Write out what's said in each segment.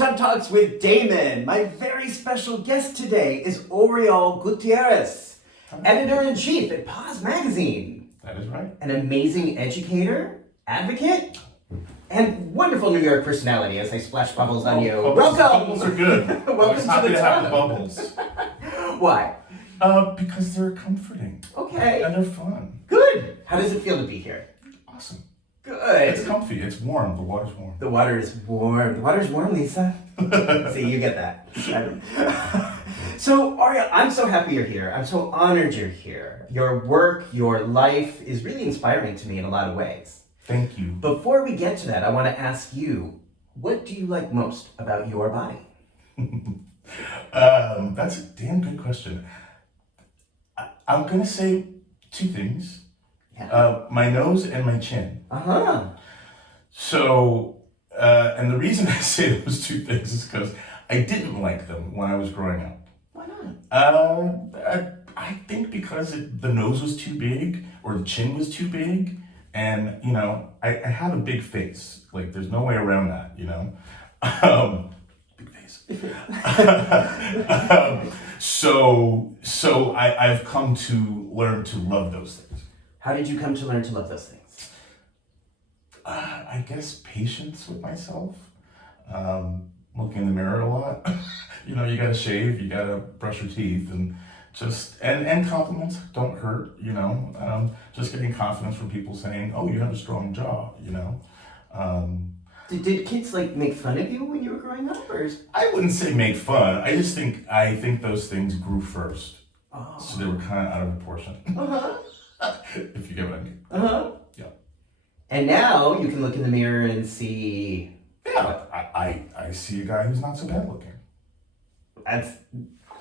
Tough Talks with Damon. My very special guest today is Oriol Gutierrez, Editor-In-Chief at POZ Magazine. That is right. An amazing educator, advocate, and wonderful New York personality as I splash bubbles on you. Bubbles, Welcome! Bubbles are good. Welcome I'm to the have the club. bubbles. Why? Because they're comforting. Okay. And they're fun. Good. How does it feel to be here? Awesome. Good. It's comfy. It's warm. The water's warm. The water is warm. The water's warm, Lisa. See, you get that. So, Oriol, I'm so happy you're here. I'm so honored you're here. Your work, your life is really inspiring to me in a lot of ways. Thank you. Before we get to that, I want to ask you, what do you like most about your body? That's a damn good question. I'm going to say two things. Yeah. My nose and my chin. Uh-huh. So, and the reason I say those two things is because I didn't like them when I was growing up. Why not? I think because the nose was too big or the chin was too big. And, you know, I have a big face. Like, there's no way around that, you know? Big face. So I've come to learn to love those things. How did you come to learn to love those things? I guess patience with myself. Looking in the mirror a lot. You know, you gotta shave, you gotta brush your teeth, and and compliments don't hurt, you know. Just getting confidence from people saying, "Oh, you have a strong jaw," you know. Did kids make fun of you when you were growing up, or? I wouldn't say make fun. I think those things grew first, so they were kind of out of proportion. If you get what I mean. Yeah. And now you can look in the mirror and see. Yeah, I see a guy who's not so bad looking.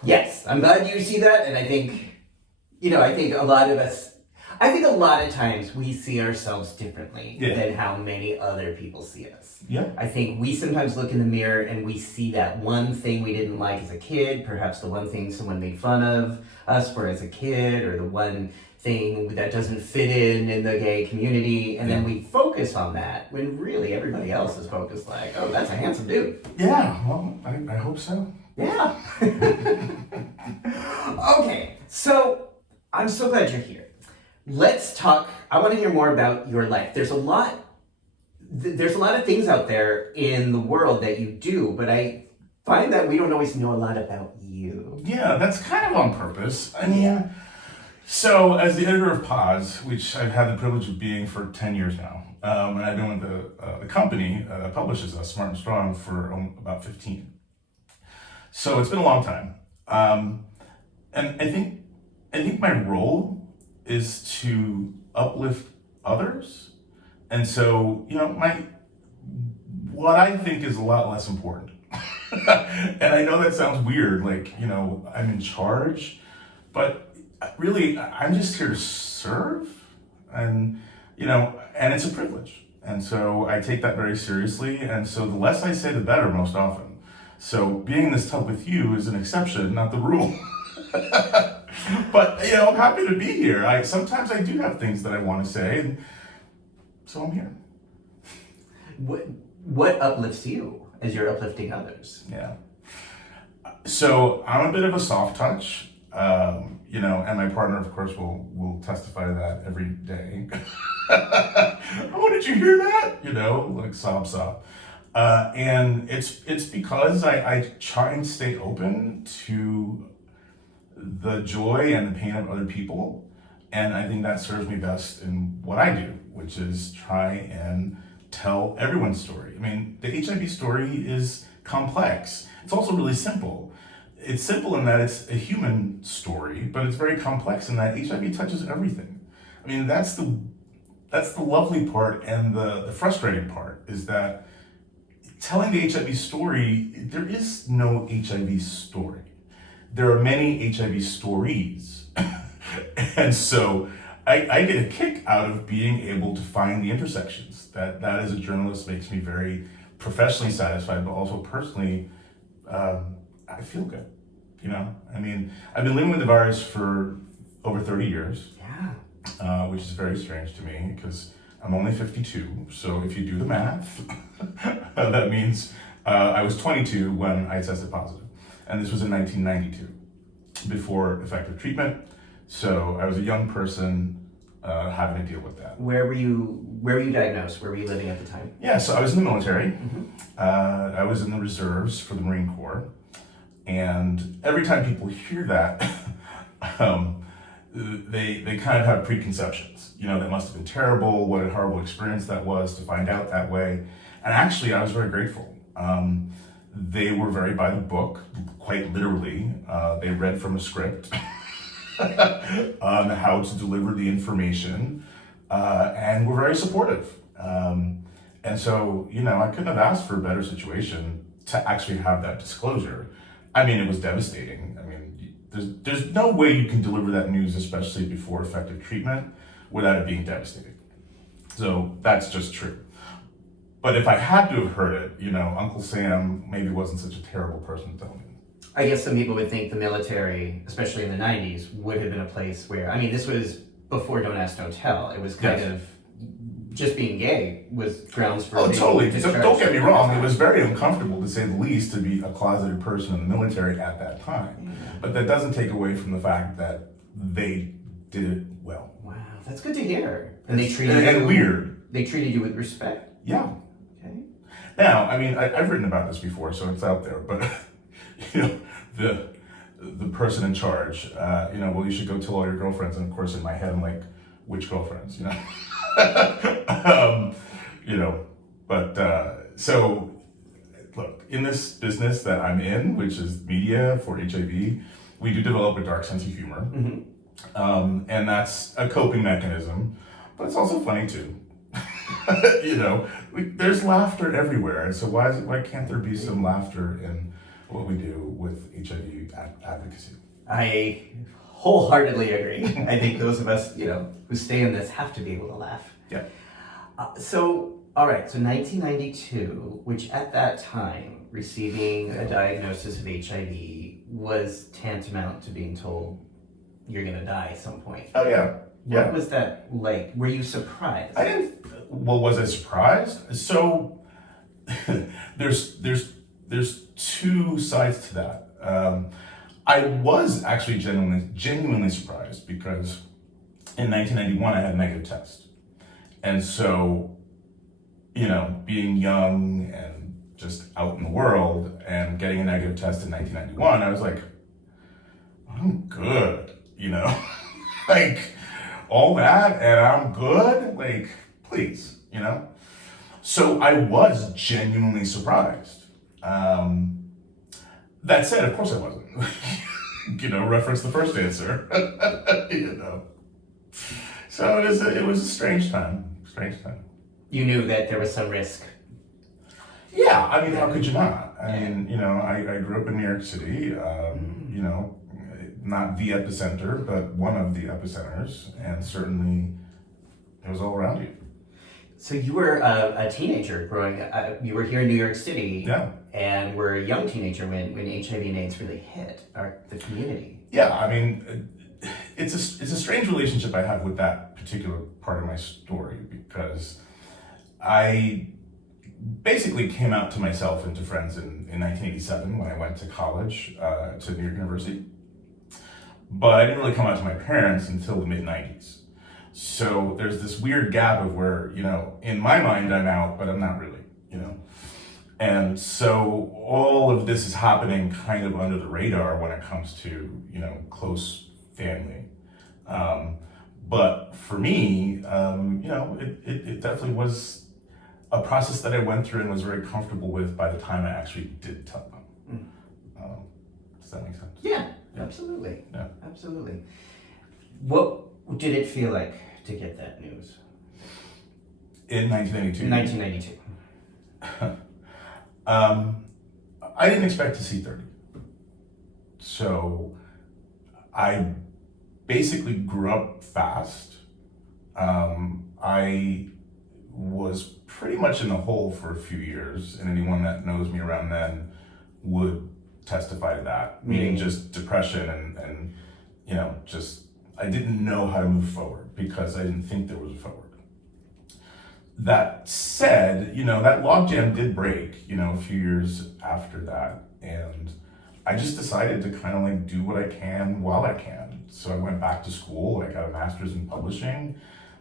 Yes, I'm glad you see that, and I think a lot of times we see ourselves differently than how many other people see us. Yeah. I think we sometimes look in the mirror and we see that one thing we didn't like as a kid, perhaps the one thing someone made fun of us for as a kid, or the one thing that doesn't fit in the gay community, and then we focus on that when really everybody else is focused oh, that's a handsome dude. Yeah, well, I hope so. Yeah. Okay, so I'm so glad you're here. Let's talk. I want to hear more about your life. There's a lot of things out there in the world that you do, but I find that we don't always know a lot about you. Yeah, that's kind of on purpose. I mean, so as the editor of POZ, which I've had the privilege of being for 10 years now, and I've been with the company that publishes us, Smart and Strong, for about 15. So it's been a long time. And I think my role is to uplift others. And so, you know, what I think is a lot less important. And I know that sounds weird, you know, I'm in charge, but really, I'm just here to serve, and, you know, and it's a privilege. And so I take that very seriously. And so the less I say, the better most often. So being in this tub with you is an exception, not the rule. But, you know, I'm happy to be here. Sometimes I do have things that I want to say, and so I'm here. What uplifts you as you're uplifting others? Yeah. So I'm a bit of a soft touch. You know, and my partner, of course, will testify to that every day. Oh, did you hear that? You know, sob. And it's because I try and stay open to the joy and the pain of other people. And I think that serves me best in what I do, which is try and tell everyone's story. I mean, the HIV story is complex. It's also really simple. It's simple in that it's a human story, but it's very complex in that HIV touches everything. I mean, that's the lovely part, and the frustrating part is that telling the HIV story, there is no HIV story. There are many HIV stories. And so I get a kick out of being able to find the intersections. That as a journalist makes me very professionally satisfied, but also personally, I feel good, you know? I mean, I've been living with the virus for over 30 years, which is very strange to me because I'm only 52. So if you do the math, that means I was 22 when I tested positive, and this was in 1992, before effective treatment. So I was a young person having to deal with that. Where were you diagnosed? Where were you living at the time? Yeah, so I was in the military. Mm-hmm. I was in the reserves for the Marine Corps, and every time people hear that, they kind of have preconceptions. You know, that must have been terrible. What a horrible experience that was to find out that way. And actually, I was very grateful. They were very by the book, quite literally. They read from a script on how to deliver the information, and were very supportive. And so, you know, I couldn't have asked for a better situation to actually have that disclosure. I mean, it was devastating. I mean, there's no way you can deliver that news, especially before effective treatment, without it being devastating. So that's just true. But if I had to have heard it, you know, Uncle Sam maybe wasn't such a terrible person to tell me. I guess some people would think the military, especially in the 90s, would have been a place where, I mean, this was before Don't Ask, Don't Tell. It was kind of, just being gay was grounds for being totally. discharged. Don't get me wrong. It was very uncomfortable, to say the least, to be a closeted person in the military at that time. Yeah. But that doesn't take away from the fact that they did it well. Wow, that's good to hear. And they treated And you weird. They treated you with respect. Yeah. Okay. Now, I mean, I've written about this before, so it's out there. But you know, the person in charge, you know, well, you should go tell all your girlfriends. And of course, in my head, I'm like, which girlfriends? You know. You know, but so look, in this business that I'm in, which is media for HIV, we do develop a dark sense of humor, and that's a coping mechanism, but it's also funny too. You know, there's laughter everywhere, and so why can't there be some laughter in what we do with HIV advocacy? I wholeheartedly agree. I think those of us, you know, who stay in this have to be able to laugh. Yeah. All right, so 1992, which at that time, receiving a diagnosis of HIV was tantamount to being told you're gonna die at some point. Oh yeah. What was that like? Were you surprised? Well, was I surprised? So there's two sides to that. I was actually genuinely surprised because in 1991 I had a negative test. And so, you know, being young and just out in the world and getting a negative test in 1991, I was like, I'm good, you know? Like, all that and I'm good? Like, please, you know? So I was genuinely surprised. That said, of course I wasn't. You know, reference the first answer. You know. So it was a strange time. You knew that there was some risk. Yeah, I mean, how could you not? I mean, you know, I grew up in New York City, you know, not the epicenter, but one of the epicenters, and certainly it was all around you. So you were a teenager growing up. You were here in New York City, Yeah. And were a young teenager when HIV and AIDS really hit the community. Yeah, I mean, it's a strange relationship I have with that particular part of my story because I basically came out to myself and to friends in 1987 when I went to college to New York University. But I didn't really come out to my parents until the mid-90s. So there's this weird gap of where, you know, in my mind I'm out, but I'm not really, you know. And so all of this is happening kind of under the radar when it comes to, you know, close family. But for me, you know, it definitely was a process that I went through and was very comfortable with by the time I actually did tell them. Does that make sense? Yeah, absolutely. Yeah. Absolutely. What did it feel like to get that news? In 1992? In 1992. I didn't expect to see 30. So I basically grew up fast. I was pretty much in the hole for a few years, and anyone that knows me around then would testify to that, meaning just depression and you know, just I didn't know how to move forward because I didn't think there was a forward. that said, that logjam did break, a few years after that. And I just decided to kind of like do what I can while I can. So I went back to school. I got a master's in publishing.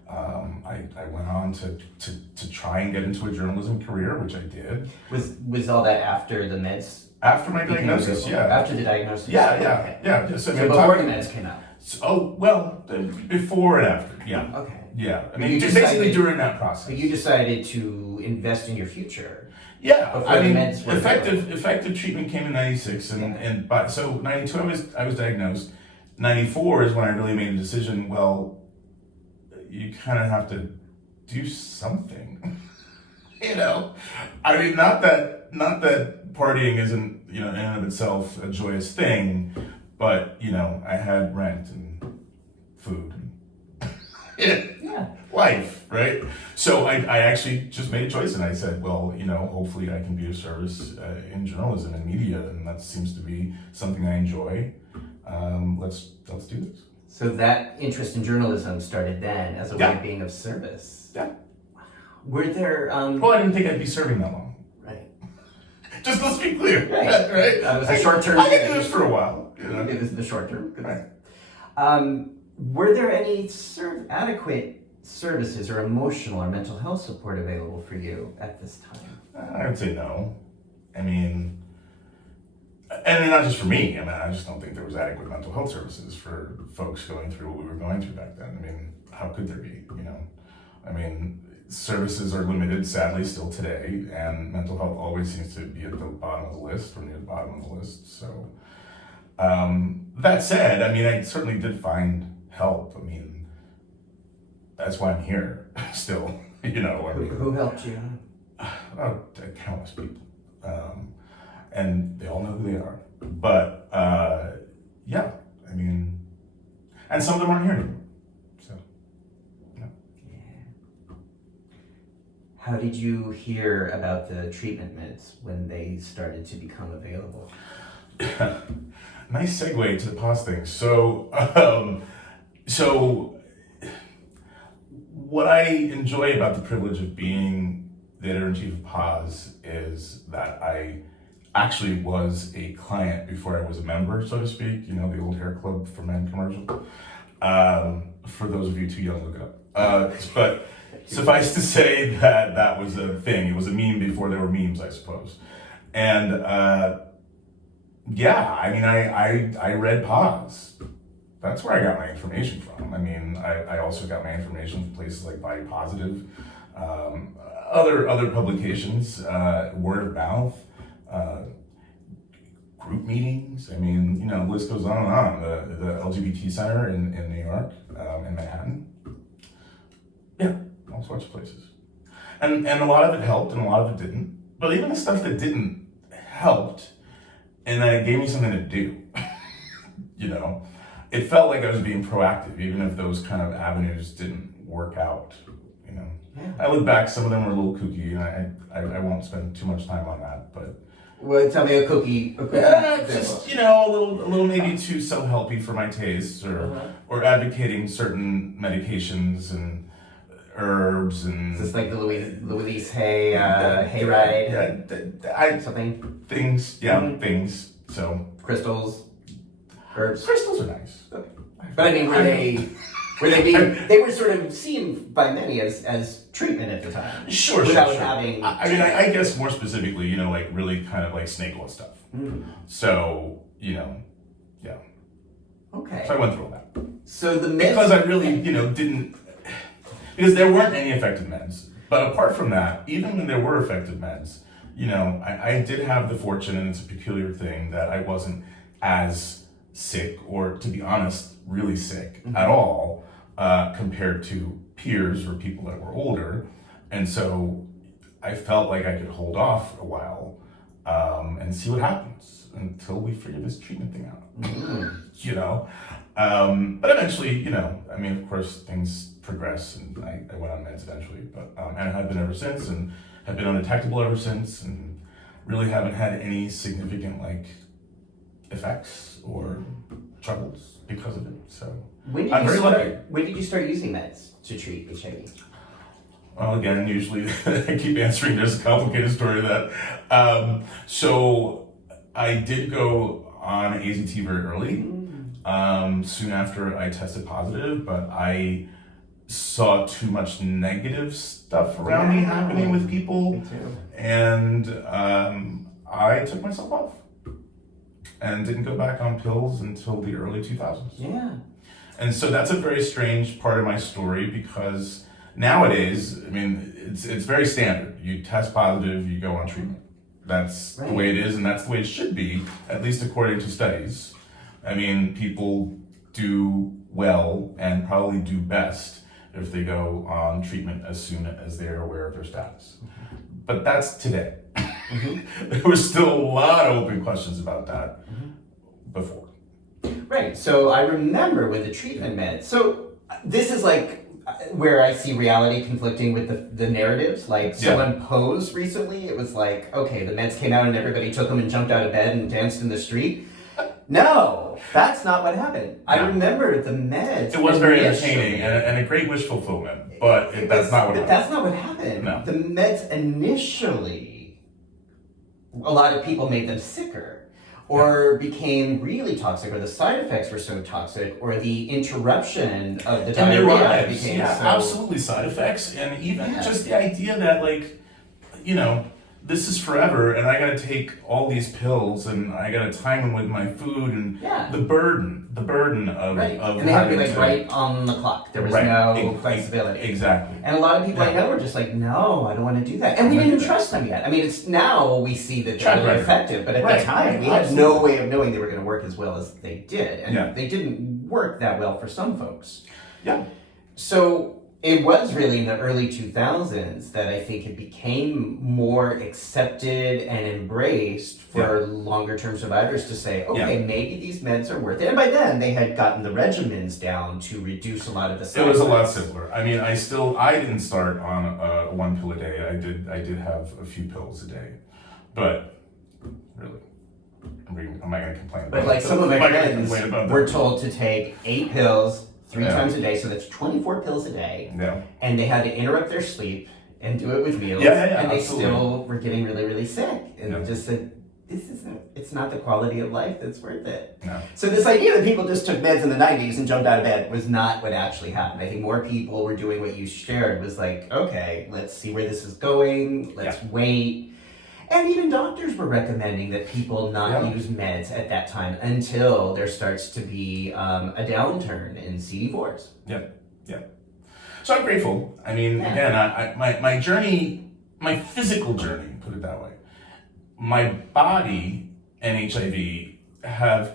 I went on to try and get into a journalism career, which I did. Was all that after the meds? After my diagnosis, yeah. After the diagnosis? Yeah. So before the meds came out? Before and after, yeah. Okay. Yeah, I mean, just basically during that process. But you decided to invest in your future. Yeah, before I mean, the meds were effective treatment came in '96, so '92 I was diagnosed. '94 is when I really made a decision. Well, you kind of have to do something, I mean, not that partying isn't in and of itself a joyous thing, but I had rent and food. Life, right? So I actually just made a choice, and I said, well, hopefully I can be of service in journalism and media, and that seems to be something I enjoy. Let's do this. So that interest in journalism started then as a way of being of service. Yeah. Wow. Were there? Well, I didn't think I'd be serving that long. Right. Just let's be clear. Right. That was a short term. I can do this for a while. This is the short term. Good. Right. Were there any adequate services or emotional or mental health support available for you at this time? I would say no. I mean, and not just for me. I mean, I just don't think there was adequate mental health services for folks going through what we were going through back then. I mean, how could there be? I mean, services are limited, sadly, still today, and mental health always seems to be at the bottom of the list, or near the bottom of the list. So, that said, I mean, I certainly did find help. I mean, that's why I'm here still, Who helped you? Countless people. And they all know who they are. But, yeah, I mean, and some of them aren't here anymore. So, yeah. How did you hear about the treatment meds when they started to become available? Nice segue to the POZ thing. So what I enjoy about the privilege of being the editor-in-chief of POZ is that I actually was a client before I was a member, so to speak. The old hair club for men commercial. For those of you too young, look it up. But suffice to say that was a thing. It was a meme before there were memes, I suppose. And I mean, I read POZ. That's where I got my information from. I mean, I also got my information from places like Body Positive, other publications, word of mouth, group meetings. I mean, the list goes on and on. The LGBT Center in New York, in Manhattan. Yeah, all sorts of places. And a lot of it helped and a lot of it didn't. But even the stuff that didn't helped, and then it gave me something to do. It felt like I was being proactive, even if those kind of avenues didn't work out. Yeah. I look back, some of them were a little kooky, and I won't spend too much time on that. But well, tell me a cookie. Just a little maybe too self-helpy for my tastes, or advocating certain medications and herbs and. Is this like the Louise Hay hayride? Something. Things, things. So crystals, herbs. Crystals are nice. Okay. But I mean, they were sort of seen by many as treatment at the time. Sure. Having. I guess more specifically, like really kind of like snake oil stuff. Mm-hmm. So yeah. Okay. So I went through all that. So the meds. Because I really didn't, because there weren't any effective meds. But apart from that, even when there were effective meds, I did have the fortune, and it's a peculiar thing, that I wasn't as sick, or to be honest, really sick at all, compared to peers or people that were older. And so I felt like I could hold off a while and see what happens until we figure this treatment thing out. But eventually, of course, things progress, and I went on meds eventually, but and have been ever since, and have been undetectable ever since, and really haven't had any significant effects or troubles because of it. So when did you start using meds to treat HIV? Well, again, usually I keep answering. There's a complicated story to that. So I did go on AZT very early, soon after I tested positive, but I saw too much negative stuff around me happening with people, Me too. and I took myself off and didn't go back on pills until the early 2000s. Yeah. And so that's a very strange part of my story, because nowadays, I mean, it's very standard. You test positive, you go on treatment. That's the way it is, and that's the way it should be, at least according to studies. I mean, people do well and probably do best if they go on treatment as soon as they're aware of their status. But that's today. There was still a lot of open questions about that before. Right. So I remember with the treatment meds. So this is like where I see reality conflicting with the narratives. Like someone posed recently, it was like, okay, the meds came out and everybody took them and jumped out of bed and danced in the street. No, that's not what happened. I remember the meds. It was very entertaining and a great wish fulfillment, but that's not what happened. That's not what happened. No. The meds initially, a lot of people made them sicker, or became really toxic, or the side effects were so toxic, or the interruption of the And their diarrhea lives, became so... absolutely, side effects, and even just the idea that, like, you know, this is forever, and I gotta take all these pills, and I gotta time them with my food, and the burden of and they had to be like right on the clock. There was no flexibility. Exactly. And a lot of people I know were just like, no, I don't want to do that. And we didn't trust them yet. I mean, it's now we see that they're really effective, but at the time we had no way of knowing they were going to work as well as they did. And they didn't work that well for some folks. Yeah. So it was really in the early 2000s that I think it became more accepted and embraced for longer-term survivors to say, okay, maybe these meds are worth it. And by then, they had gotten the regimens down to reduce a lot of the side effects. It was a lot effects. simpler. I mean, I didn't start on one pill a day. I did have a few pills a day, but really, am I going to complain about But like some of my friends were were told to take 8 pills 3 times a day, so that's 24 pills a day. Yeah. And they had to interrupt their sleep and do it with meals. And they still were getting really, really sick. And just said, it's not the quality of life that's worth it. No. So this idea that people just took meds in the 90s and jumped out of bed was not what actually happened. I think more people were doing what you shared, was like, okay, let's see where this is going. Let's wait. And even doctors were recommending that people not use meds at that time until there starts to be a downturn in CD4s. Yeah. So I'm grateful. I mean, again, my journey, my physical journey, put it that way, my body and HIV have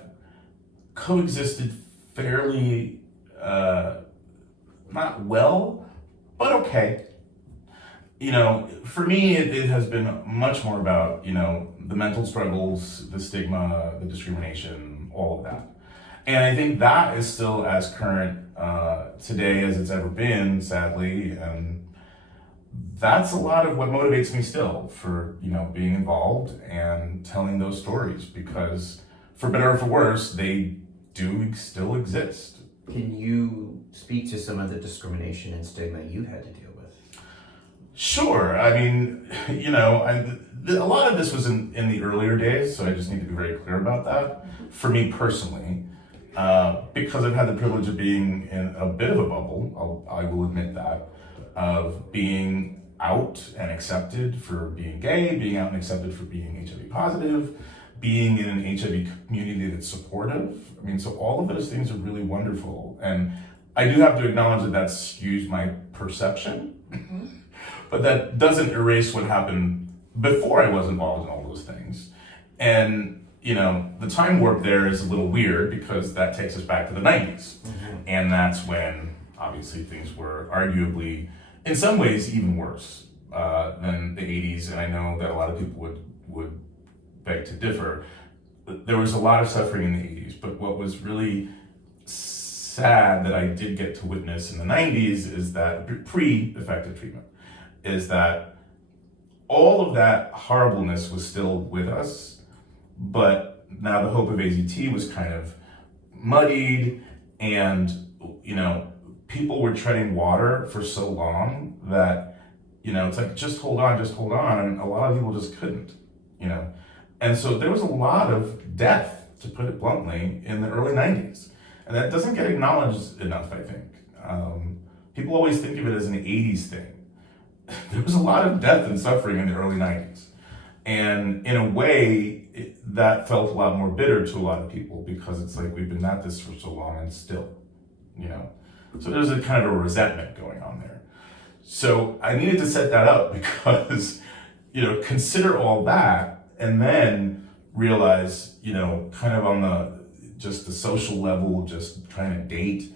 coexisted fairly, not well, but okay. You know, for me, it has been much more about, you know, the mental struggles, the stigma, the discrimination, all of that. And I think that is still as current today as it's ever been, sadly. And that's a lot of what motivates me still for, you know, being involved and telling those stories, because for better or for worse, they do still exist. Can you speak to some of the discrimination and stigma you've had to deal with? Sure. I mean, you know, a lot of this was in the earlier days, so I just need to be very clear about that. For me personally, because I've had the privilege of being in a bit of a bubble, I will admit that, of being out and accepted for being gay, being out and accepted for being HIV positive, being in an HIV community that's supportive. I mean, so all of those things are really wonderful. And I do have to acknowledge that that skews my perception. But that doesn't erase what happened before I was involved in all those things. And, you know, the time warp there is a little weird, because that takes us back to the 90s. And that's when, obviously, things were arguably, in some ways, even worse than the 80s. And I know that a lot of people would beg to differ. There was a lot of suffering in the 80s, but what was really sad that I did get to witness in the 90s is that, pre-effective treatment, is that all of that horribleness was still with us, but now the hope of AZT was kind of muddied, and, you know, people were treading water for so long that It's like, just hold on, and a lot of people just couldn't, And so there was a lot of death, to put it bluntly, in the early 90s. And that doesn't get acknowledged enough, I think. People always think of it as an 80s thing. There was a lot of death and suffering in the early 90s. And in a way, that felt a lot more bitter to a lot of people, because it's like, we've been at this for so long and still, So there's a kind of a resentment going on there. So I needed to set that up because, consider all that and then realize, kind of on the social level, just trying to date,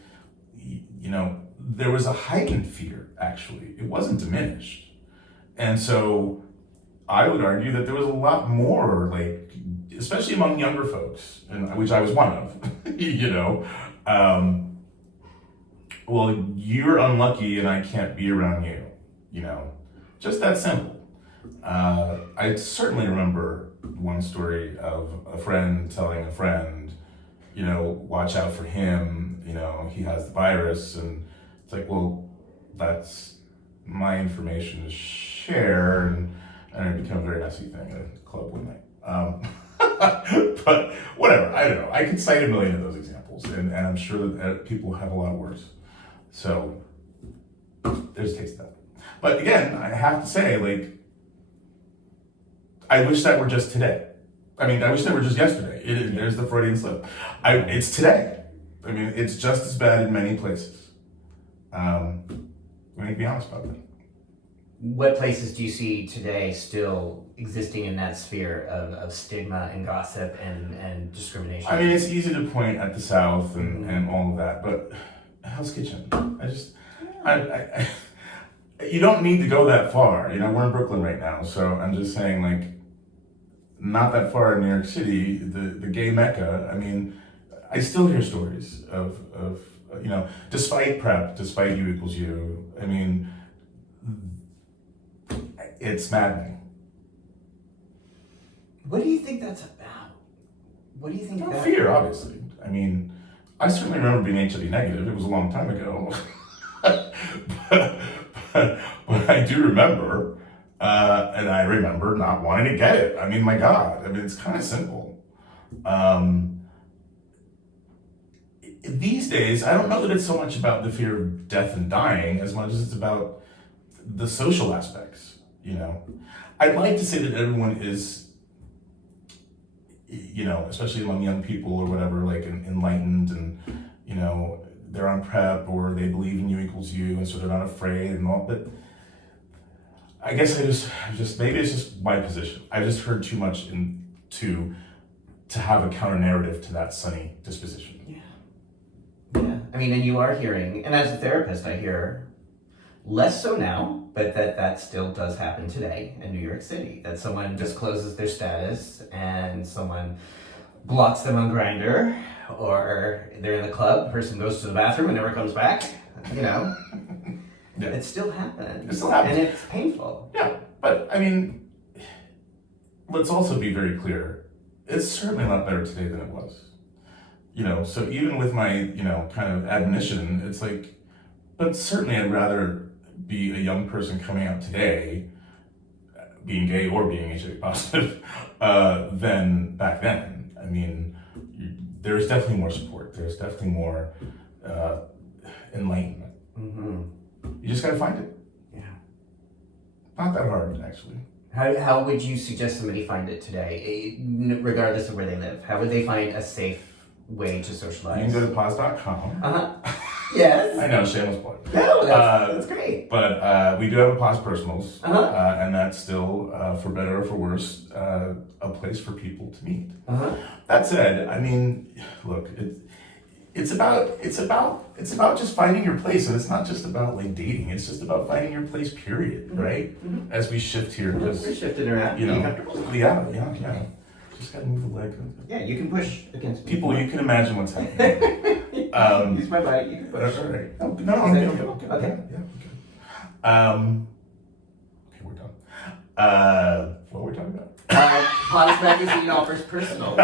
there was a heightened fear, actually. It wasn't diminished. And so I would argue that there was a lot more, like, especially among younger folks, and which I was one of, well, you're unlucky and I can't be around you, just that simple. I certainly remember one story of a friend telling a friend, watch out for him, he has the virus, and it's like, well, that's my information to share, and it became a very messy thing at a club one night. But whatever, I don't know. I could cite a million of those examples, and I'm sure that people have a lot worse. So there's a taste of that. But again, I have to say, like, I wish that were just today. I mean, I wish that were just yesterday. There's the Freudian slip. It's today. I mean, it's just as bad in many places. We need to be honest about that. What places do you see today still existing in that sphere of stigma and gossip and discrimination? I mean, it's easy to point at the South and all of that, but Hell's Kitchen. You don't need to go that far. We're in Brooklyn right now, so I'm just saying, like, not that far in New York City, the gay mecca. I mean, I still hear stories of despite PrEP, despite U equals U. I mean, it's maddening. What do you think that's about? What do you think? Fear, obviously. I mean, I certainly remember being HIV negative. It was a long time ago. but I do remember, and I remember not wanting to get it. I mean, my God. I mean, it's kind of simple. These days, I don't know that it's so much about the fear of death and dying as much as it's about the social aspects, I'd like to say that everyone is, especially among young people or whatever, like enlightened and, they're on PrEP or they believe in U equals U and so they're not afraid and all, but I guess maybe it's just my position. I just heard too much to have a counter narrative to that sunny disposition. Yeah. I mean, and you are hearing, and as a therapist, I hear less so now, but that still does happen today in New York City, that someone discloses their status and someone blocks them on Grindr, or they're in the club, person goes to the bathroom and never comes back, Yeah. It still happens. It still happens. And it's painful. Yeah, but I mean, let's also be very clear. It's certainly a lot better today than it was. So even with my, kind of admonition, it's like, but certainly I'd rather be a young person coming out today, being gay or being HIV positive, than back then. I mean, there's definitely more support. There's definitely more enlightenment. Mm-hmm. You just gotta find it. Yeah. Not that hard, actually. How would you suggest somebody find it today, regardless of where they live? How would they find a safe way to socialize? You can go to POZ.com. Yes. I know, shameless plug. No, that's great. But we do have a POZ Personals, and that's still, for better or for worse, a place for people to meet. That said, I mean, look, it's about just finding your place, and it's not just about like dating. It's just about finding your place, period. Right? As we shift here, We're shifting around. Yeah. Just gotta move the leg. Yeah, you can push against me. People, you can imagine what's happening. Use my bite. You can push. That's all right. No, I'm okay. Okay. Yeah, okay. Okay, we're done. What were we talking about? POZ Magazine offers personals.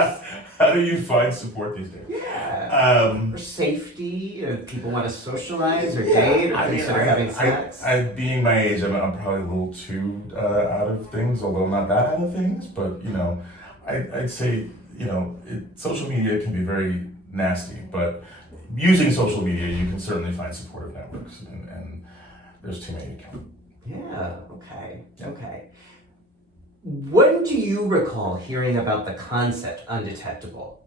how do you find support these days? Yeah. Or safety, if people want to socialize or date or consider having sex. Being my age, I'm probably a little too out of things, although not that out of things. But, I'd say, social media can be very nasty, but using social media, you can certainly find supportive networks, and there's too many to count. Yeah, okay. When do you recall hearing about the concept undetectable?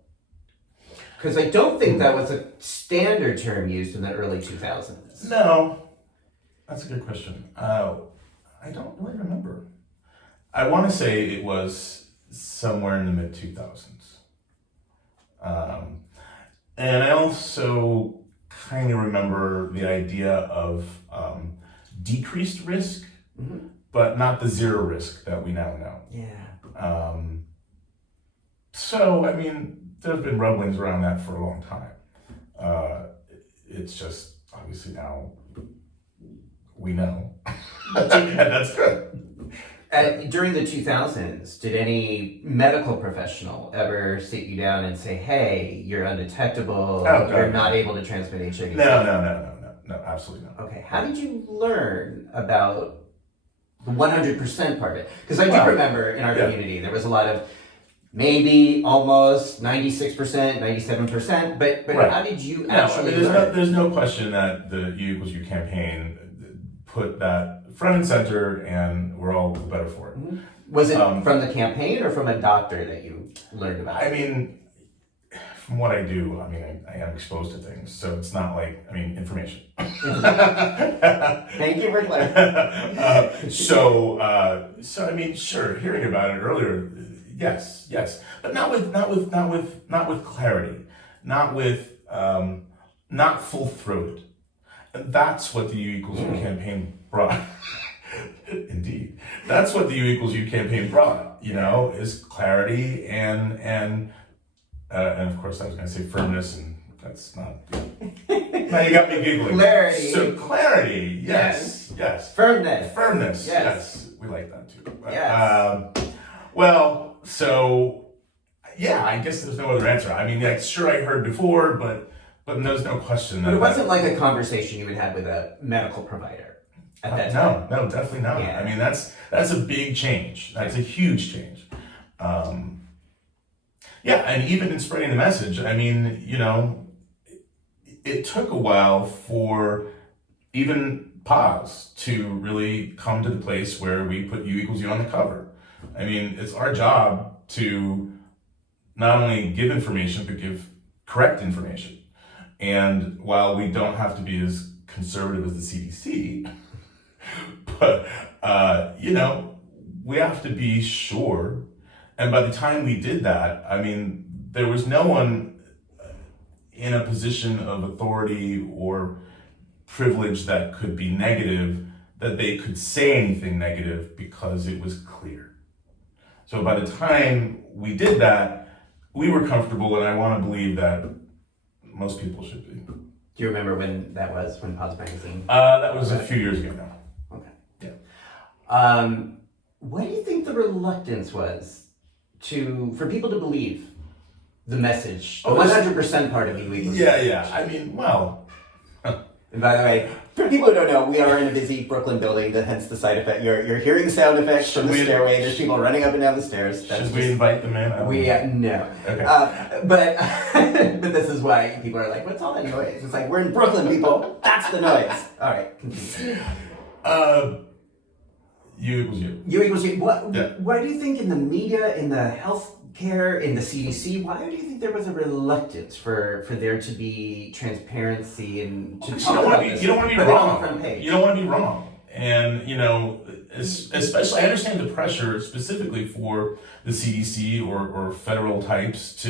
Because I don't think that was a standard term used in the early 2000s. No, that's a good question. I don't really remember. I want to say it was somewhere in the mid 2000s. And I also kind of remember the idea of decreased risk, but not the zero risk that we now know. Yeah. So, there have been rumblings around that for a long time. It's just, obviously now, we know. And that's good. During the 2000s, did any medical professional ever sit you down and say, hey, you're undetectable, you're not able to transmit HIV? No, absolutely not. Okay, how did you learn about the 100% part of it? Because I do remember in our community, there was a lot of maybe, almost, 96%, 97%, but right. How did you actually learn? There's no question that the U=U campaign put that front and center, and we're all better for it. Mm-hmm. Was it from the campaign or from a doctor that you learned about it? From what I do, I am exposed to things, so it's not like, information. Thank you for clarifying. Sure, hearing about it earlier, yes, but not with clarity, not full-throated. And that's what the U=U campaign brought. Indeed, that's what the U=U campaign brought. Is clarity and of course I was going to say firmness, and that's not. Now you got me giggling. Clarity. So clarity, yes. Firmness, yes. We like that too. Yes. I guess there's no other answer. Sure, I heard before, but there's no question. But it wasn't like a conversation you would have with a medical provider at that time. No, definitely not. Yeah. That's a big change. That's a huge change. And even in spreading the message, it took a while for even POZ to really come to the place where we put U=U on the cover. It's our job to not only give information, but give correct information. And while we don't have to be as conservative as the CDC, but, we have to be sure. And by the time we did that, there was no one in a position of authority or privilege that could be negative, that they could say anything negative because it was clear. So by the time we did that, we were comfortable, and I want to believe that most people should be. Do you remember when that was, when POZ Magazine? That was a few years ago now. Okay. Yeah. What do you think the reluctance was for people to believe the message, the 100% part of U=U? Yeah. And by the way, for people who don't know, we are in a busy Brooklyn building, hence the side effect. You're hearing sound effects from the stairway. There's people running up and down the stairs. Should we invite them in? No. Okay. But this is why people are like, what's all that noise? It's like, we're in Brooklyn, people. That's the noise. All right, continue. U=U. U=U. Why do you think in the media, in the healthcare, in the CDC, why do you think there was a reluctance for there to be transparency and to talk about this? You don't want to be wrong. On the front page. You don't want to be wrong. And, especially, I understand the pressure specifically for the CDC or federal types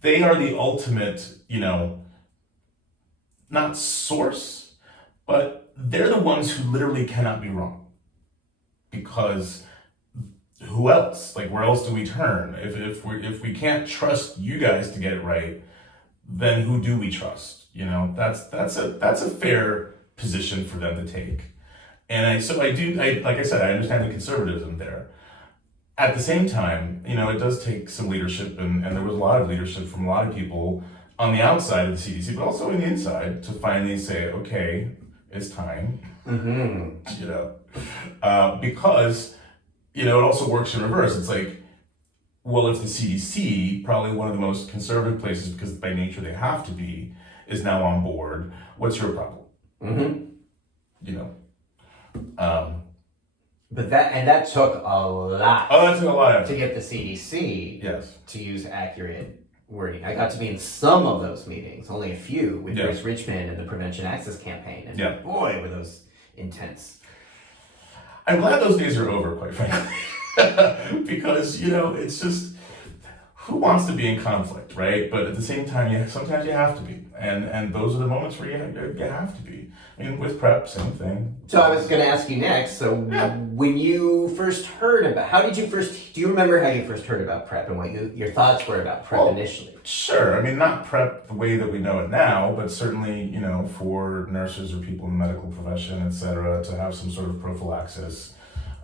they are the ultimate, not source, but they're the ones who literally cannot be wrong. Because who else? Where else do we turn? If we can't trust you guys to get it right, then who do we trust? That's a fair position for them to take. And like I said, I understand the conservatism there. at the same time, it does take some leadership, and there was a lot of leadership from a lot of people on the outside of the CDC, but also in the inside, to finally say, okay, it's time. Because, it also works in reverse. It's like, well, if the CDC, probably one of the most conservative places, because by nature they have to be, is now on board, what's your problem? But that took a lot. Oh, that took a lot to get the CDC yes. to use accurate wording. I got to be in some of those meetings, only a few, with Bruce Richmond and the Prevention Access Campaign, and boy, were those intense. I'm glad those days are over, quite frankly. Because, it's just, who wants to be in conflict, right? But at the same time, sometimes you have to be. And those are the moments where you have to be. I mean, with PrEP, same thing. So I was going to ask you next, when you first heard about, do you remember how you first heard about PrEP and what your thoughts were about PrEP initially? Sure. I mean, not PrEP the way that we know it now, but certainly, for nurses or people in the medical profession, et cetera, to have some sort of prophylaxis.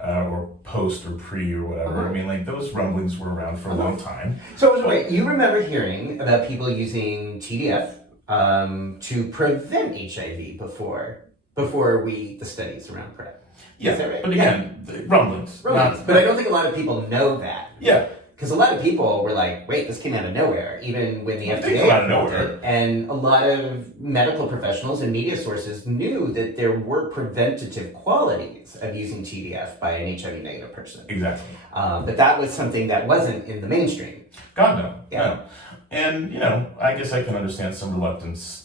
Or post or pre or whatever. I mean, like, those rumblings were around for a long time. So wait, you remember hearing about people using TDF to prevent HIV before the studies around PrEP? Yeah, Is that right? But again, rumblings. But I don't think a lot of people know that. Yeah. Because a lot of people were like, wait, this came out of nowhere, even when the FDA came out of nowhere. And a lot of medical professionals and media sources knew that there were preventative qualities of using TDF by an HIV negative person. Exactly. But that was something that wasn't in the mainstream. God, no. Yeah. No. And, I guess I can understand some reluctance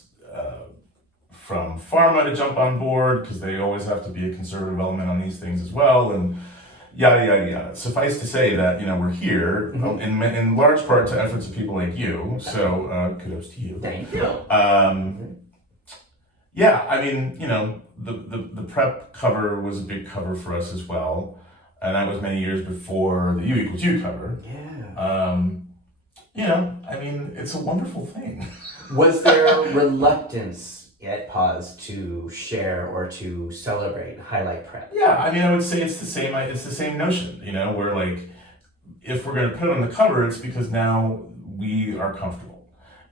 from pharma to jump on board, because they always have to be a conservative element on these things as well. And yada, yada, yada. Suffice to say that, we're here in large part to efforts of people like you. So kudos to you. Thank you. Yeah, I mean, the PrEP cover was a big cover for us as well. And that was many years before the U=U cover. Yeah. I mean, it's a wonderful thing. Was there reluctance at POZ to share or to celebrate, highlight PrEP? Yeah, I mean, I would say it's the same notion, where, like, if we're going to put it on the cover, it's because now we are comfortable.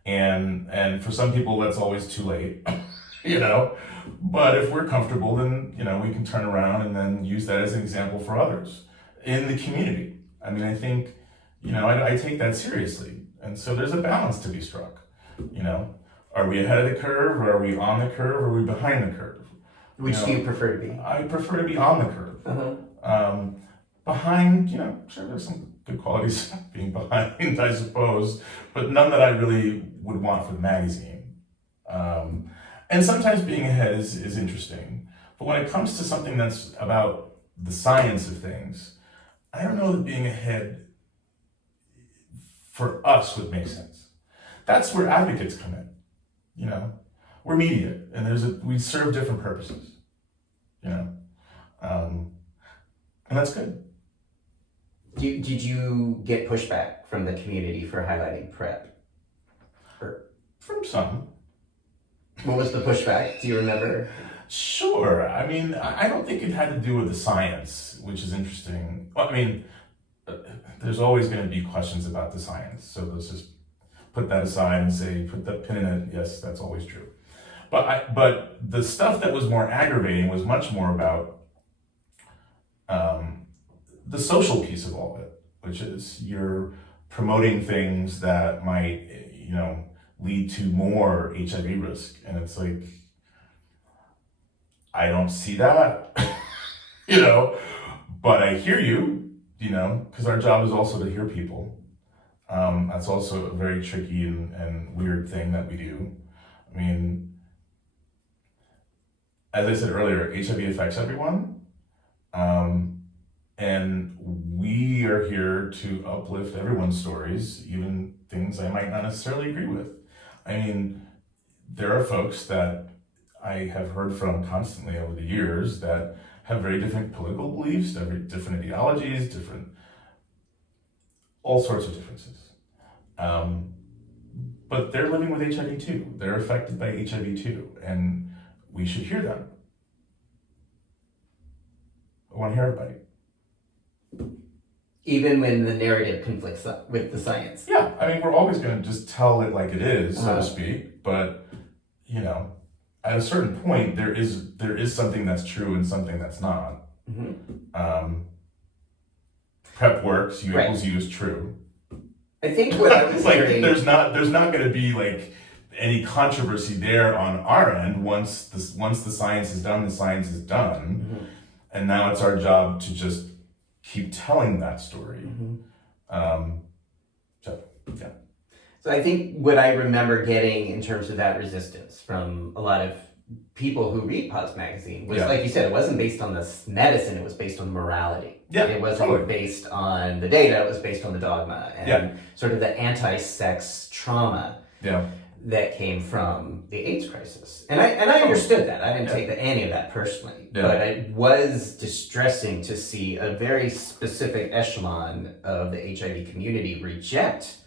And for some people, that's always too late, but if we're comfortable, then, we can turn around and then use that as an example for others in the community. I mean, I think, I take that seriously. And so there's a balance to be struck, Are we ahead of the curve, or are we on the curve, or are we behind the curve? Which do you prefer to be? I prefer to be on the curve. Behind, sure, there's some good qualities being behind, I suppose, but none that I really would want for the magazine. And sometimes being ahead is interesting. But when it comes to something that's about the science of things, I don't know that being ahead for us would make sense. That's where advocates come in. We're media, and we serve different purposes, and that's good. Did you get pushback from the community for highlighting PrEP? From some. What was the pushback? Do you remember? Sure. I mean, I don't think it had to do with the science, which is interesting. Well, I mean, there's always going to be questions about the science, so let's just put that aside and say, put that pin in it. Yes, that's always true. But the stuff that was more aggravating was much more about the social piece of all of it, which is you're promoting things that might, lead to more HIV risk. And it's like, I don't see that, but I hear you, because our job is also to hear people. That's also a very tricky and weird thing that we do. I mean, as I said earlier, HIV affects everyone. And we are here to uplift everyone's stories, even things I might not necessarily agree with. I mean, there are folks that I have heard from constantly over the years that have very different political beliefs, very different ideologies, all sorts of differences. But they're living with HIV too. They're affected by HIV too, and we should hear them. I want to hear everybody. Even when the narrative conflicts with the science. Yeah, I mean, we're always going to just tell it like it is, so to speak. But at a certain point, there is something that's true and something that's not. PrEP works. U equals U is true. I think what I was like hearing, there's not going to be like any controversy there on our end. Once the science is done, the science is done, and now it's our job to just keep telling that story. So I think what I remember getting in terms of that resistance from a lot of people who read POZ Magazine was, like you said, it wasn't based on the medicine, it was based on morality. Yeah, it wasn't based on the data, it was based on the dogma and sort of the anti-sex trauma that came from the AIDS crisis. And I understood that. I didn't take any of that personally. But it was distressing to see a very specific echelon of the HIV community reject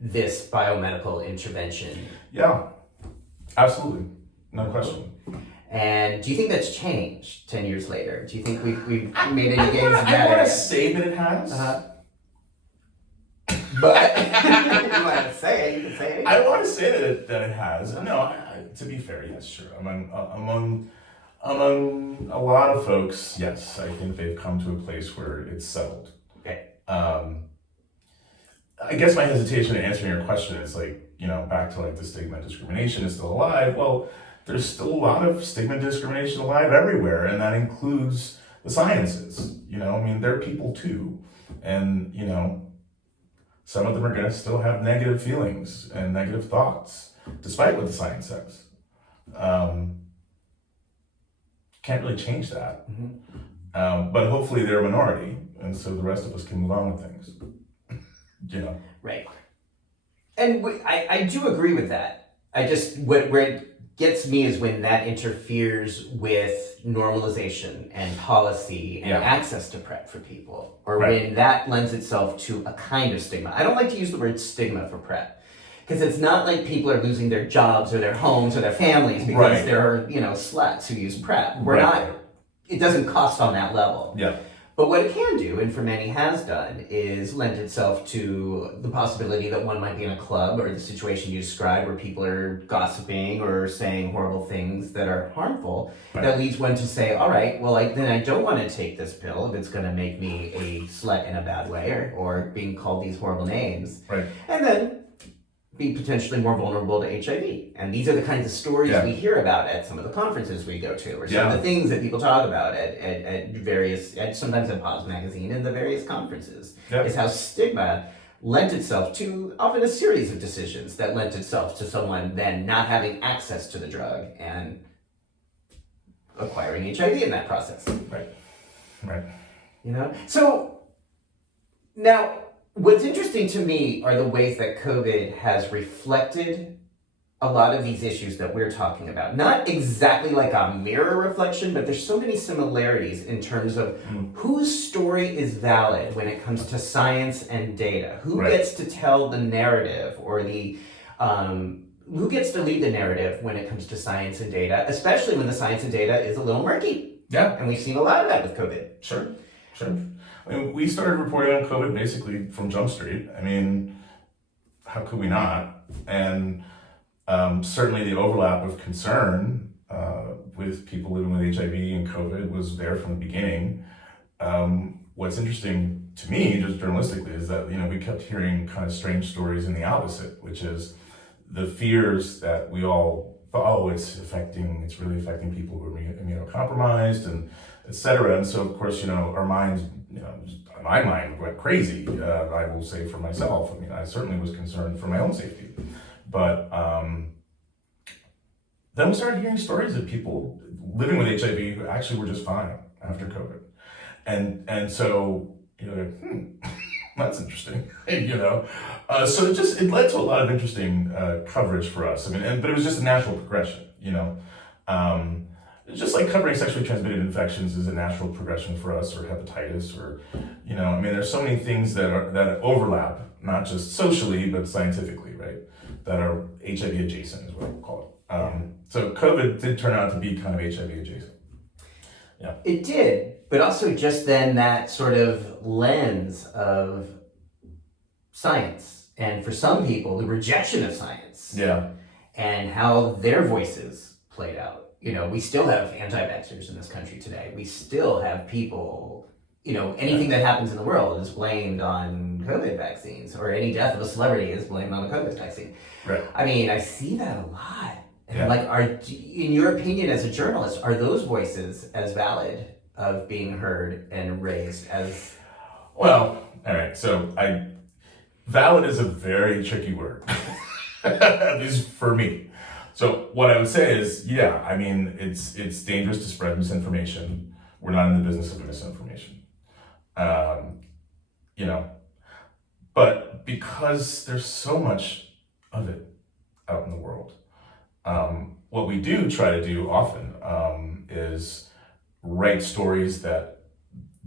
this biomedical intervention. Yeah, absolutely. No question. And do you think that's changed 10 years later? Do you think we've made any gains in that area? I want to say that it has. But you want to say it, you can say it. I want to say that it has. No, to be fair, yes, sure. Among a lot of folks, yes, I think they've come to a place where it's settled. Okay. I guess my hesitation in answering your question is back to the stigma and discrimination is still alive. Well, there's still a lot of stigma and discrimination alive everywhere, and that includes the sciences. They're people too. And, some of them are going to still have negative feelings and negative thoughts, despite what the science says. Can't really change that. But hopefully they're a minority, and so the rest of us can move on with things. Right. And I do agree with that. I just, where it gets me is when that interferes with normalization and policy and access to PrEP for people, or when that lends itself to a kind of stigma. I don't like to use the word stigma for PrEP, because it's not like people are losing their jobs or their homes or their families because there are, sluts who use PrEP. We're not, it doesn't cost on that level. Yeah. But what it can do, and for many has done, is lend itself to the possibility that one might be in a club, or the situation you described where people are gossiping or saying horrible things that are harmful, that leads one to say, all right, well, then I don't want to take this pill if it's going to make me a slut in a bad way, or being called these horrible names. Right. And then be potentially more vulnerable to HIV. And these are the kinds of stories we hear about at some of the conferences we go to, or some of the things that people talk about at various, sometimes at POZ Magazine and the various conferences, is how stigma lent itself to often a series of decisions that lent itself to someone then not having access to the drug and acquiring HIV in that process. Right. So now, what's interesting to me are the ways that COVID has reflected a lot of these issues that we're talking about. Not exactly like a mirror reflection, but there's so many similarities in terms of whose story is valid when it comes to science and data. Who gets to tell the narrative, or who gets to lead the narrative when it comes to science and data, especially when the science and data is a little murky. Yeah. And we've seen a lot of that with COVID. Sure. I mean, we started reporting on COVID basically from Jump Street. I mean, how could we not? And certainly the overlap of concern with people living with HIV and COVID was there from the beginning. What's interesting to me, just journalistically, is that we kept hearing kind of strange stories in the opposite, which is the fears that we all thought, it's really affecting people who are immunocompromised and et cetera. And so, of course, our minds, my mind went crazy. I will say for myself. I mean, I certainly was concerned for my own safety. But then we started hearing stories of people living with HIV who actually were just fine after COVID. And so, that's interesting, So it led to a lot of interesting coverage for us. I mean, but it was just a natural progression, just like covering sexually transmitted infections is a natural progression for us, or hepatitis, or, there's so many things that overlap, not just socially, but scientifically, right? That are HIV adjacent is what I call it. So COVID did turn out to be kind of HIV adjacent. Yeah. It did. But also just then that sort of lens of science, and for some people, the rejection of science. Yeah. And how their voices played out. You know, we still have anti-vaxxers in this country today. We still have people, you know, anything that happens in the world is blamed on COVID vaccines, or any death of a celebrity is blamed on a COVID vaccine. Right. I mean, I see that a lot. And Yeah. like, in your opinion as a journalist, are those voices as valid of being heard and raised as... Well, all right, so valid is a very tricky word, at least for me. So what I would say is, yeah, I mean, it's dangerous to spread misinformation. We're not in the business of misinformation. You know, but because there's so much of it out in the world, what we do try to do often is write stories that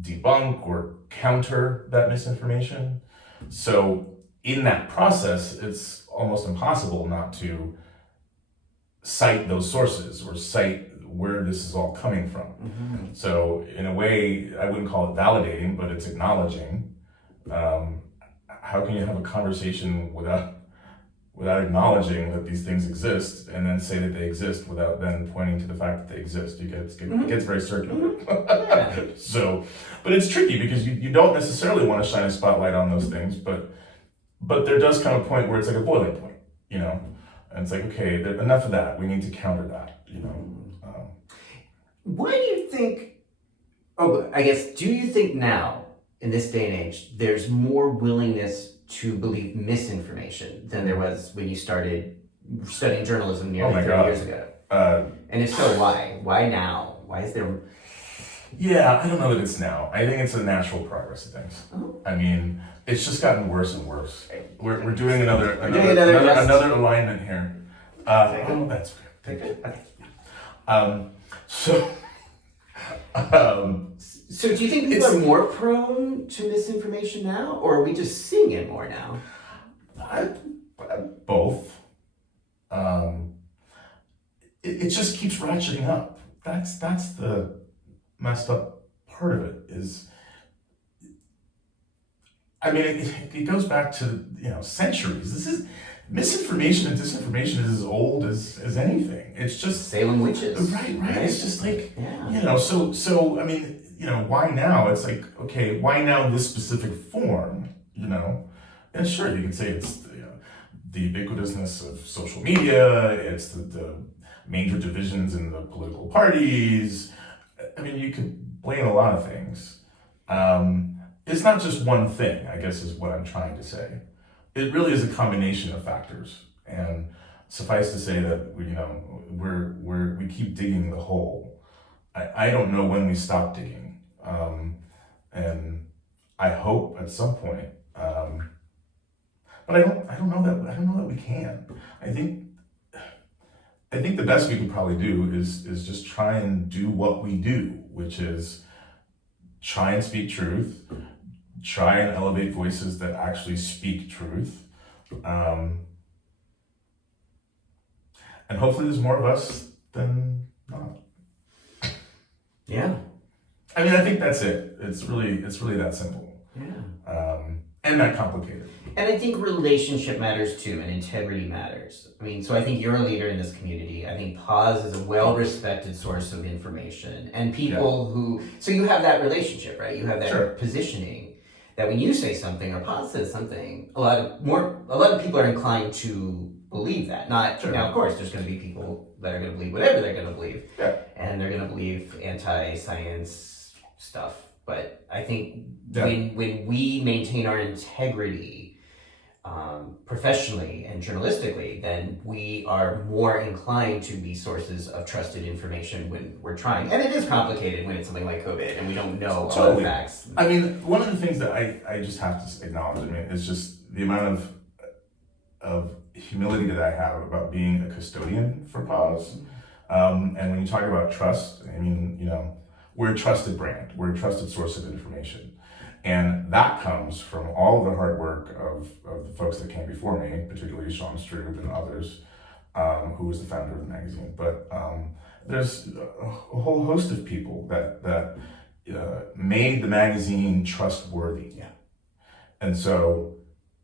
debunk or counter that misinformation. So in that process, it's almost impossible not to cite those sources or cite where this is all coming from. Mm-hmm. So in a way, I wouldn't call it validating, but it's acknowledging. How can you have a conversation without acknowledging that these things exist, and then say that they exist without then pointing to the fact that they exist? It gets very circular. Mm-hmm. So, but it's tricky because you don't necessarily want to shine a spotlight on those things, but there does come a point where it's like a boiling point, you know, and it's like, okay, enough of that. We need to counter that, you know. Why do you think? Do you think now, in this day and age, there's more willingness to believe misinformation than there was when you started studying journalism nearly 30 years ago? And if so, why? Why now? Why is there... Yeah, I don't know that it's now. I think it's a natural progress of things. Oh. I mean, it's just gotten worse and worse. We're doing another alignment here. That's good. Okay. So do you think people are more prone to misinformation now, or are we just seeing it more now? Both. It just keeps ratcheting up. That's the messed up part of it. Is, I mean, it goes back to, you know, centuries. This is misinformation and disinformation is as old as anything. It's just Salem witches. Right. It's just like, you know. So I mean, you know, why now? It's like, okay, why now this specific form? You know, and sure, you can say it's the ubiquitousness of social media. It's the major divisions in the political parties. I mean, you could blame a lot of things. It's not just one thing, I guess, is what I'm trying to say. It really is a combination of factors, and suffice to say that we keep digging the hole. I don't know when we stop digging, and I hope at some point, but I don't know that we can. I think the best we can probably do is just try and do what we do, which is try and speak truth, try and elevate voices that actually speak truth. And hopefully there's more of us than not. Yeah. I mean, I think that's it. It's really that simple. Yeah. And not complicated. And I think relationship matters too, and integrity matters. I mean, so I think you're a leader in this community. I think POZ is a well-respected source of information, and people so you have that relationship, right? You have that positioning that when you say something or POZ says something, a lot of people are inclined to believe that. Now, of course, there's going to be people that are going to believe whatever they're going to believe, and they're going to believe anti-science stuff. But I think when we maintain our integrity professionally and journalistically, then we are more inclined to be sources of trusted information when we're trying. And it is complicated when it's something like COVID and we don't know all the facts. I mean, one of the things that I just have to acknowledge, I mean, is just the amount of humility that I have about being a custodian for POZ. And when you talk about trust, I mean, you know, we're a trusted brand. We're a trusted source of information. And that comes from all of the hard work of the folks that came before me, particularly Sean Strube and others, who was the founder of the magazine. But there's a whole host of people that made the magazine trustworthy. Yeah. And so,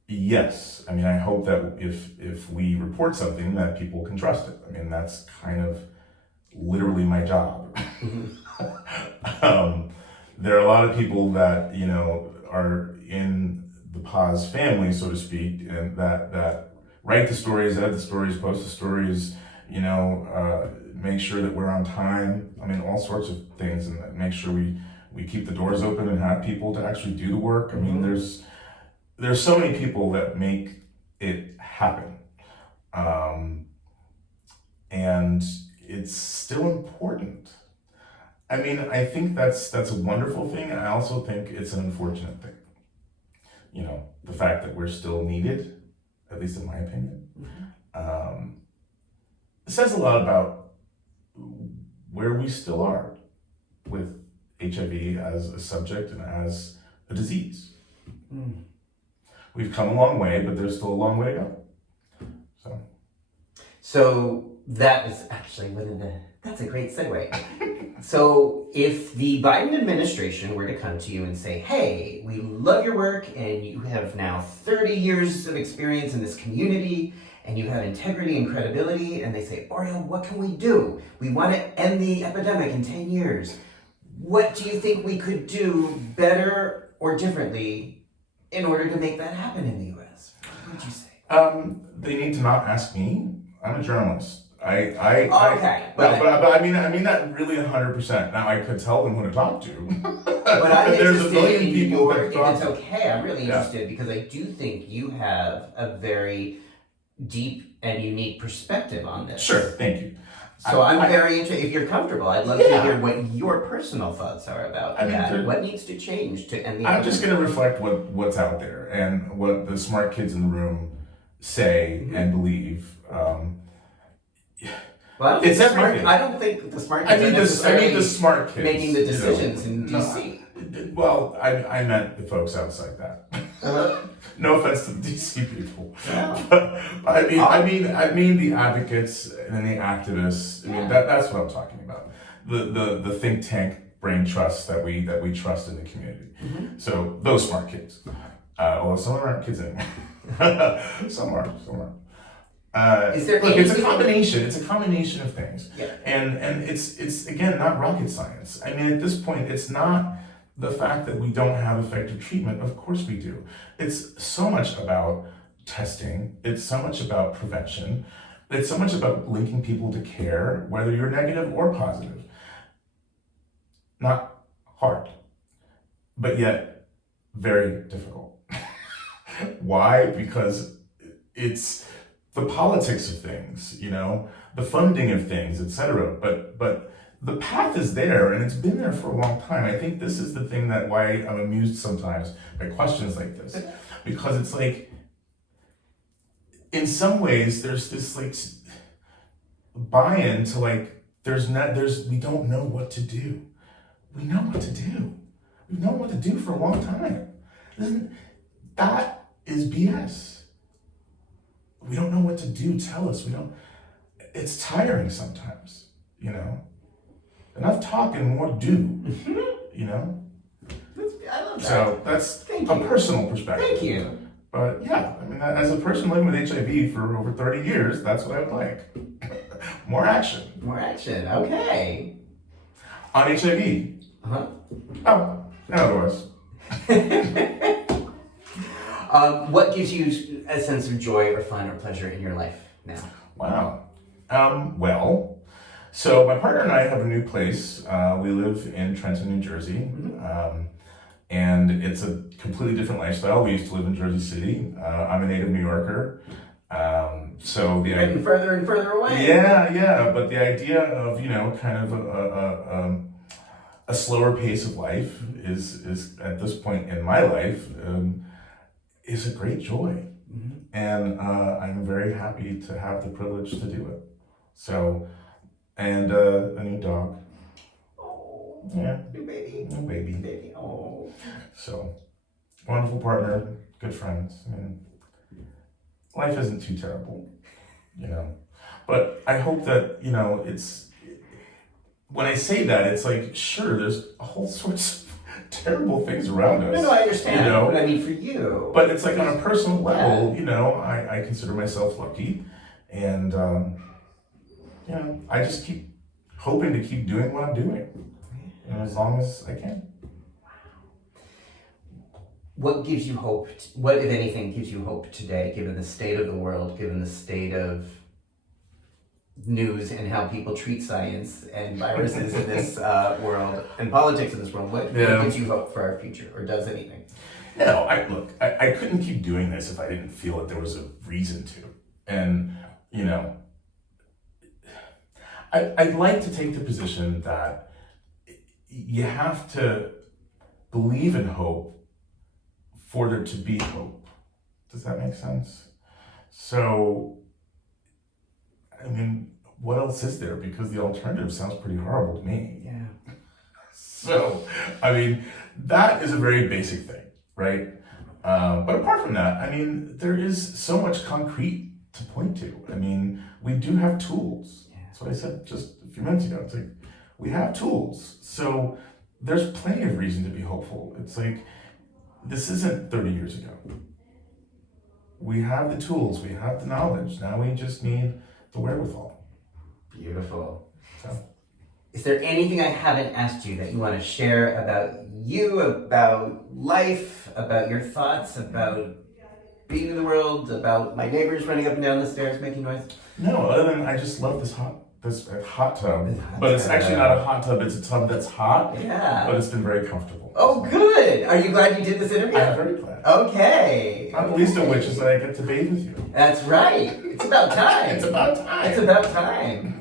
yes, I mean, I hope that if we report something that people can trust it. I mean, that's kind of literally my job. There are a lot of people that, you know, are in the POZ family, so to speak, and that write the stories, edit the stories, post the stories, you know, make sure that we're on time. I mean, all sorts of things, and make sure we keep the doors open and have people to actually do the work. I mean, there's so many people that make it happen. And it's still important. I mean, I think that's a wonderful thing. I also think it's an unfortunate thing. You know, the fact that we're still needed, at least in my opinion. It says a lot about where we still are with HIV as a subject and as a disease. We've come a long way, but there's still a long way to go. So that is actually that's a great segue. So if the Biden administration were to come to you and say, hey, we love your work and you have now 30 years of experience in this community and you have integrity and credibility, and they say, Oriol, what can we do? We want to end the epidemic in 10 years. What do you think we could do better or differently in order to make that happen in the US? What would you say? They need to not ask me. I'm a journalist. Okay. But I mean that really 100%. Now I could tell them who to talk to. But I'm there's a interested million in people your, that if talk it's to. okay, I'm really interested because I do think you have a very deep and unique perspective on this. Sure, thank you. So I'm very interested, if you're comfortable, I'd love to hear what your personal thoughts are about that. What needs to change to end the I'm just going to reflect what's out there and what the smart kids in the room say and believe. Well, it's everything. I don't think the smart kids I mean the smart kids making the decisions you know, in DC. Well, I meant the folks outside that. No offense to the DC people, but I mean the advocates and the activists. I mean that's what I'm talking about. The think tank brain trust that we trust in the community. So those smart kids, although some of them aren't kids anymore. Some are. Is there look, it's a combination. It's a combination of things, yeah. and it's again not rocket science. I mean, at this point, it's not the fact that we don't have effective treatment. Of course we do. It's so much about testing. It's so much about prevention. It's so much about linking people to care, whether you're negative or positive. Not hard, but yet very difficult. Why? Because it's the politics of things, you know, the funding of things, etc. But the path is there, and it's been there for a long time. I think this is the thing that why I'm amused sometimes by questions like this, because it's like, in some ways, there's this like buy-in to like we don't know what to do. We know what to do. We've known what to do for a long time. That is BS. We don't know what to do. Tell us. It's tiring sometimes, you know. Enough talk and more do, you know. I love that. So that's a personal perspective. Thank you. But yeah, I mean, as a person living with HIV for over 30 years, that's what I would like. More action. More action. Okay. On HIV. Uh-huh. Oh, and otherwise. What gives you a sense of joy or fun or pleasure in your life now? Wow. Well, so my partner and I have a new place. We live in Trenton, New Jersey. And it's a completely different lifestyle. We used to live in Jersey City. I'm a native New Yorker. So the Getting further and further away. Yeah. But the idea of, you know, kind of a slower pace of life is at this point in my life is a great joy. And I'm very happy to have the privilege to do it. So, and a new dog. Oh, yeah, new baby. New baby. Baby. Oh. So, wonderful partner, good friends. I mean, life isn't too terrible, you know. But I hope that, you know, when I say that, it's like, sure, there's all sorts of terrible things around us. No, I understand. You know? But I mean, for you. But it's like on a personal level, you know, I consider myself lucky. And, you know, I just keep hoping to keep doing what I'm doing. You know, as long as I can. What gives you hope? What, if anything, gives you hope today, given the state of the world, given the state of news and how people treat science and viruses in this world and politics in this world? What gives you hope for our future, or does anything? No, I couldn't keep doing this if I didn't feel that there was a reason to. And, you know, I'd like to take the position that you have to believe in hope for there to be hope. Does that make sense? So, I mean, what else is there? Because the alternative sounds pretty horrible to me. Yeah. So, I mean, that is a very basic thing, right? But apart from that, I mean, there is so much concrete to point to. I mean, we do have tools. Yeah. That's what I said just a few minutes ago. It's like, we have tools. So there's plenty of reason to be hopeful. It's like, this isn't 30 years ago. We have the tools, we have the knowledge. Now we just need the wherewithal. Beautiful. So. Is there anything I haven't asked you that you want to share about you, about life, about your thoughts, about being in the world, about my neighbors running up and down the stairs making noise? No, other than I just love this hot tub. But it's actually not a hot tub, it's a tub that's hot. Yeah. But it's been very comfortable. Oh, good. Are you glad you did this interview? I'm very glad. Okay. Not the least of which is that I get to bathe with you. That's right. It's about time. It's about time. It's about time.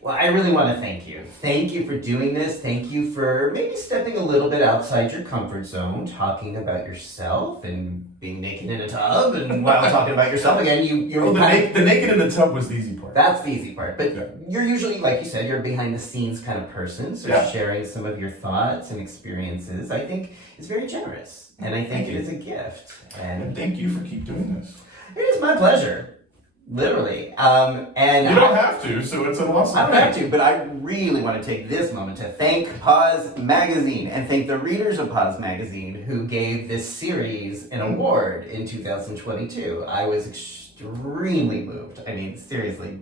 Well, I really want to thank you. Thank you for doing this. Thank you for maybe stepping a little bit outside your comfort zone, talking about yourself and being naked in a tub, and while talking about yourself again, you're Well, the naked in the tub was the easy part. That's the easy part. But Yeah. you're usually, like you said, you're a behind the scenes kind of person. So Yeah. sharing some of your thoughts and experiences, I think, is very generous. And I think Thank it you. is a gift. And And thank you for keep doing this. it is my pleasure. Literally. And You don't have to, so it's a loss I of don't have to, but I really want to take this moment to thank POZ Magazine and thank the readers of POZ Magazine who gave this series an award in 2022. I was extremely moved. I mean, seriously,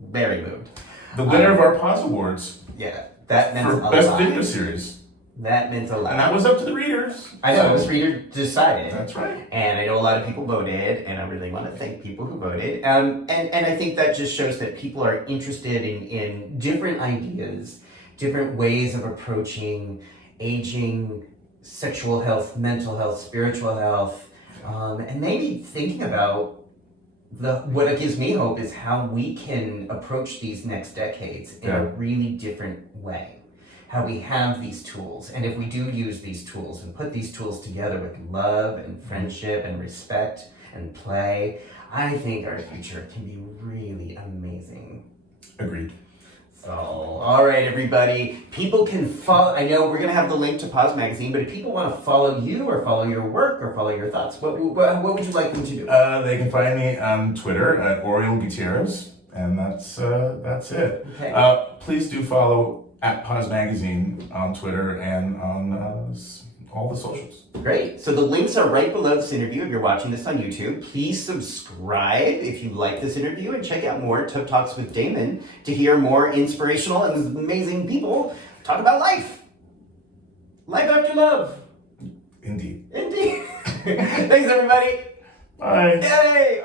very moved. The winner of our POZ Awards Yeah, that meant for a Best lot. Video Series. That meant a lot. And that was up to the readers. I know, So, it was reader decided. That's right. And I know a lot of people voted, and I really want to thank people who voted. And I think that just shows that people are interested in different ideas, different ways of approaching aging, sexual health, mental health, spiritual health, and maybe thinking about what it gives me hope is how we can approach these next decades in a really different way. How we have these tools, and if we do use these tools and put these tools together with love and friendship and respect and play, I think our future can be really amazing. Agreed. So, all right, everybody. People can follow. I know we're going to have the link to POZ Magazine, but if people want to follow you or follow your work or follow your thoughts, what would you like them to do? They can find me on Twitter at Oriol Gutierrez, and that's it. Okay. Please do follow at POZ Magazine on Twitter and on all the socials. Great. So the links are right below this interview if you're watching this on YouTube. Please subscribe if you like this interview and check out more Tub Talks with Damon to hear more inspirational and amazing people talk about life. Life after love. Indeed. Indeed. Thanks, everybody. Bye. Yay!